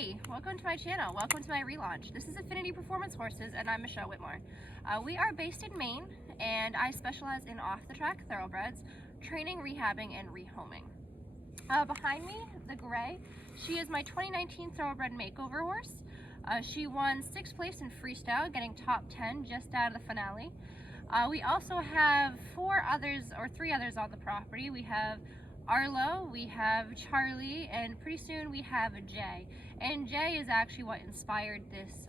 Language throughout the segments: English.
Hi, welcome to my channel. Welcome to my relaunch. This is Affinity Performance Horses and I'm Michelle Whitmore. We are based in Maine and I specialize in off-the-track thoroughbreds, training, rehabbing, and rehoming. Behind me, the gray, she is my 2019 thoroughbred makeover horse. She won 6th place in freestyle, getting top 10 just out of the finale. We also have 3 others on the property. We have Arlo, we have Charlie, and pretty soon we have Jay. And Jay is actually what inspired this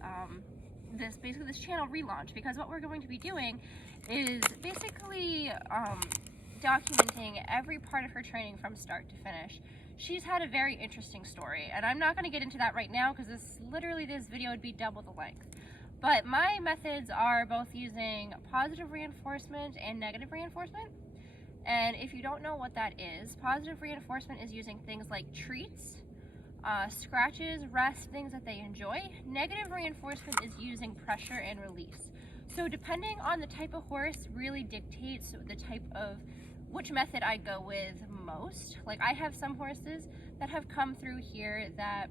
this channel relaunch, because what we're going to be doing is basically documenting every part of her training from start to finish. She's had a very interesting story, and I'm not going to get into that right now because this video would be double the length. But my methods are both using positive reinforcement and negative reinforcement. And if you don't know what that is, positive reinforcement is using things like treats, scratches, rest, things that they enjoy. Negative reinforcement is using pressure and release. So depending on the type of horse really dictates the type of which method I go with most. Like, I have some horses that have come through here that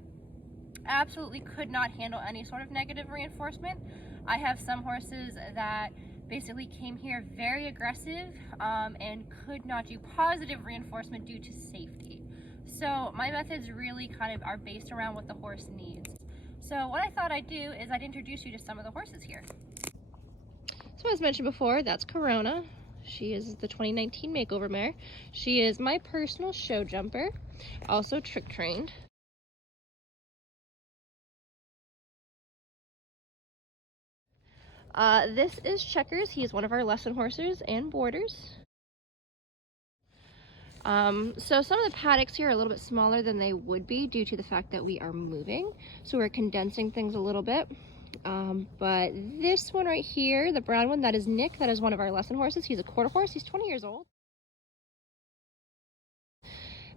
absolutely could not handle any sort of negative reinforcement. I have some horses that basically came here very aggressive and could not do positive reinforcement due to safety. So my methods really kind of are based around what the horse needs. So what I thought I'd do is I'd introduce you to some of the horses here. So as mentioned before, that's Corona. She is the 2019 makeover mare. She is my personal show jumper, also trick trained. This is Checkers. He is one of our lesson horses and boarders. So some of the paddocks here are a little bit smaller than they would be due to the fact that we are moving. So we're condensing things a little bit. But this one right here, the brown one, that is Nick. That is one of our lesson horses. He's a quarter horse. He's 20 years old.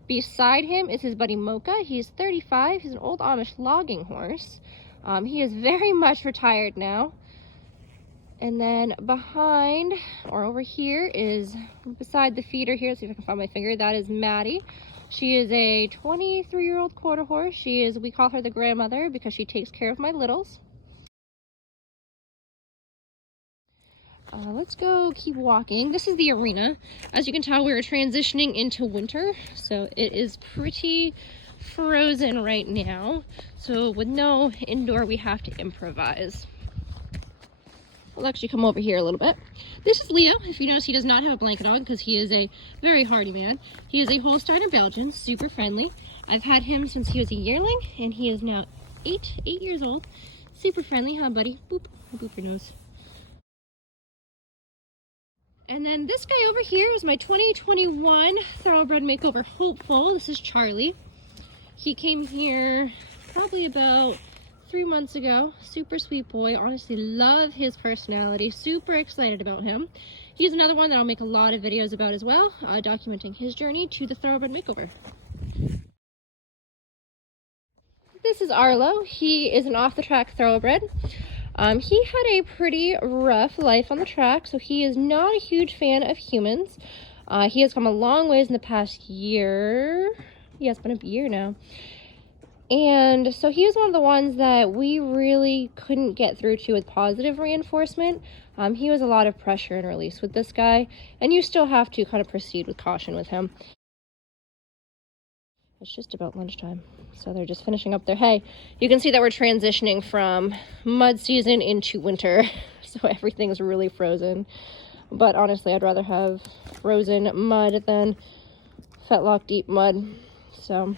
Beside him is his buddy Mocha. He's 35. He's an old Amish logging horse. He is very much retired now. And then behind, or over here, is beside the feeder here, let's see if I can find my finger, that is Maddie. She is a 23-year-old quarter horse. We call her the grandmother because she takes care of my littles. Let's go keep walking. This is the arena. As you can tell, we're transitioning into winter, so it is pretty frozen right now. So with no indoor, we have to improvise. We'll actually come over here a little bit. This is Leo. If you notice, he does not have a blanket on because he is a very hardy man. He is a Holsteiner Belgian, super friendly. I've had him since he was a yearling, and he is now 8 years old. Super friendly, huh, buddy? Boop. Boop your nose. And then this guy over here is my 2021 Thoroughbred Makeover hopeful. This is Charlie. He came here probably about 3 months ago. Super sweet boy. Honestly, love his personality. Super excited about him. He's another one that I'll make a lot of videos about as well, documenting his journey to the Thoroughbred Makeover. This is Arlo. He is an off-the-track thoroughbred. He had a pretty rough life on the track, so he is not a huge fan of humans. He has come a long ways in the past year. Yeah, it's been a year now. And so he was one of the ones that we really couldn't get through to with positive reinforcement. He was a lot of pressure and release with this guy, and you still have to kind of proceed with caution with him. It's just about lunchtime, so they're just finishing up their hay. You can see that we're transitioning from mud season into winter, so everything's really frozen. But honestly, I'd rather have frozen mud than fetlock deep mud. So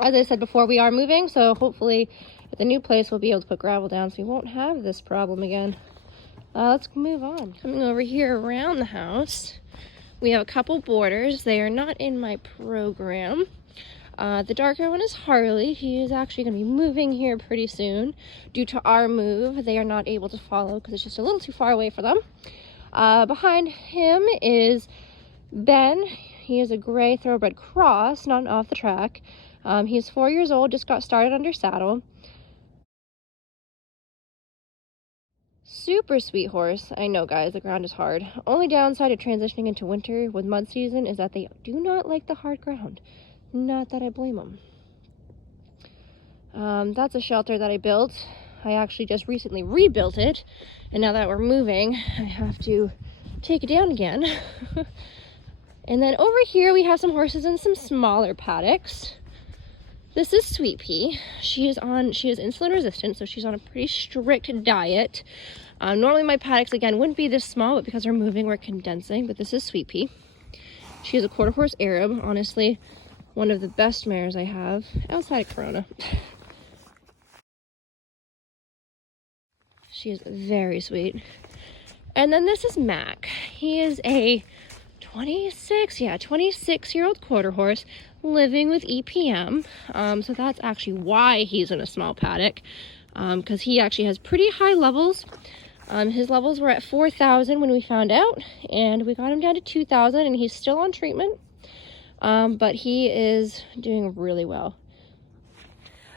as I said before, we are moving, so hopefully at the new place we'll be able to put gravel down so we won't have this problem again. Let's move on. Coming over here around the house, we have a couple boarders. They are not in my program. The darker one is Harley. He is actually going to be moving here pretty soon. Due to our move, they are not able to follow because it's just a little too far away for them. Behind him is Ben. He is a gray thoroughbred cross, not an off the track. He's 4 years old, just got started under saddle. Super sweet horse. I know, guys, the ground is hard. Only downside of transitioning into winter with mud season is that they do not like the hard ground. Not that I blame them. That's a shelter that I built. I actually just recently rebuilt it, and now that we're moving, I have to take it down again. And then over here we have some horses in some smaller paddocks. This is Sweet Pea. She is insulin resistant, so she's on a pretty strict diet. Normally my paddocks, again, wouldn't be this small, but because we're moving, we're condensing. But this is Sweet Pea. She is a quarter horse Arab, honestly, one of the best mares I have outside of Corona. She is very sweet. And then this is Mac. He is a 26-year-old quarter horse living with EPM. So that's actually why he's in a small paddock, because he actually has pretty high levels. His levels were at 4,000 when we found out, and we got him down to 2,000, and he's still on treatment, but he is doing really well.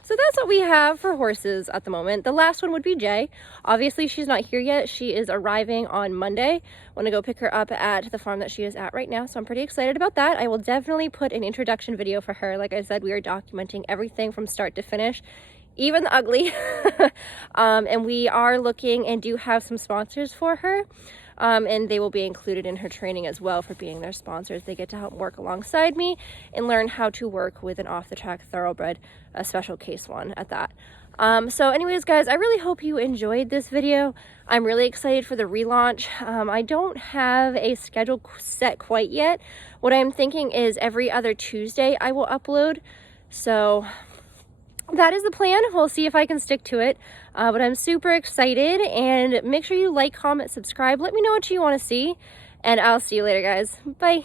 So that's what we have for horses at the moment. The last one would be Jay. Obviously, she's not here yet. She is arriving on Monday. I want to go pick her up at the farm that she is at right now, so I'm pretty excited about that. I will definitely put an introduction video for her. Like I said, we are documenting everything from start to finish, even the ugly. And we are looking and do have some sponsors for her. And they will be included in her training as well for being their sponsors. They get to help work alongside me and learn how to work with an off-the-track thoroughbred, a special case one at that. So anyways, guys, I really hope you enjoyed this video. I'm really excited for the relaunch. I don't have a schedule set quite yet. What I'm thinking is every other Tuesday I will upload. So that is the plan. We'll see if I can stick to it. But I'm super excited, and make sure you like, comment, subscribe. Let me know what you want to see, and I'll see you later, guys. Bye.